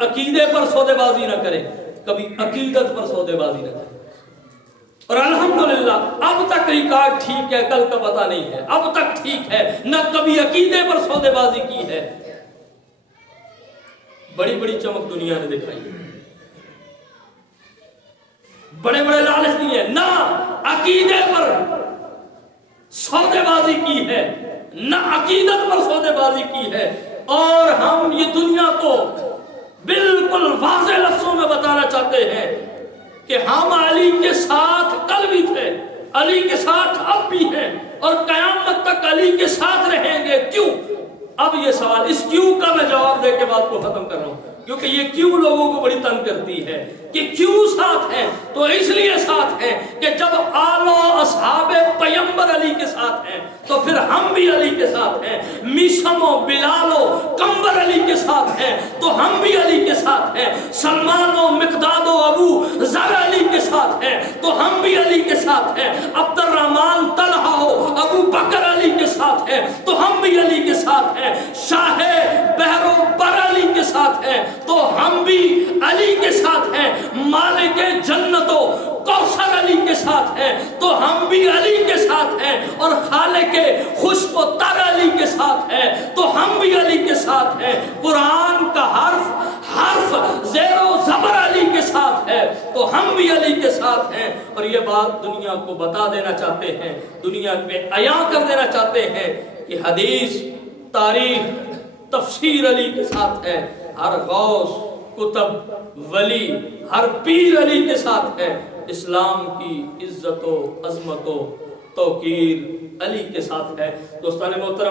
عقیدے پر سودے بازی نہ کرے، کبھی عقیدت پر سودے بازی نہ کرے۔ اور الحمدللہ اب تک ریکارڈ ٹھیک ہے، کل کا پتہ نہیں ہے، اب تک ٹھیک ہے، نہ کبھی عقیدے پر سودے بازی کی ہے۔ بڑی بڑی چمک دنیا نے دکھائی، بڑے بڑے لالچ دیے، نہ عقیدے پر سودے بازی کی ہے، نہ عقیدت پر سودے بازی کی ہے۔ اور ہم یہ دنیا کو بالکل واضح لفظوں میں بتانا چاہتے ہیں کہ ہم علی کے ساتھ کل بھی تھے، علی کے ساتھ اب بھی ہیں، اور قیامت تک علی کے ساتھ رہیں گے۔ کیوں؟ اب یہ سوال، اس کیوں کا میں جواب دے کے بات کو ختم کر رہا ہوں، کیونکہ یہ کیوں لوگوں کو بڑی تنگ کرتی ہے کہ کیوں ساتھ ہیں۔ تو اس لیے ساتھ ہیں کہ جب آل و اصحاب پیمبر علی کے ساتھ ہیں تو پھر ہم بھی علی کے ساتھ ہیں، میثم و بلال و قمبر علی کے ساتھ ہیں تو ہم بھی علی کے ساتھ ہیں، سلمان و مقداد و ابو ذر علی کے ساتھ ہیں تو ہم بھی علی کے ساتھ ہیں، عبد الرحمن طلحہ و ابو بکر علی کے ساتھ ہیں تو ہم بھی علی کے ساتھ ہیں، شاہ بحر و بر علی کے ساتھ ہیں تو ہم بھی علی کے ساتھ ہیں، مالک جنت و کوثر علی کے ساتھ ہیں تو ہم بھی علی کے ساتھ ہیں، اور خالق خشک و تر علی کے ساتھ ہیں تو ہم بھی علی کے ساتھ ہیں، قرآن کا حرف زیر و زبر علی کے ساتھ ہے تو ہم بھی علی کے ساتھ ہیں۔ اور یہ بات دنیا کو بتا دینا چاہتے ہیں، دنیا پہ عیاں کر دینا چاہتے ہیں کہ حدیث، تاریخ، تفسیر علی کے ساتھ ہے، ہر غوث، کتب، ولی، ہر پیر علی کے ساتھ ہے، اسلام کی عزت و عظمت و توقیر علی کے ساتھ ہے۔ دوستان محترم،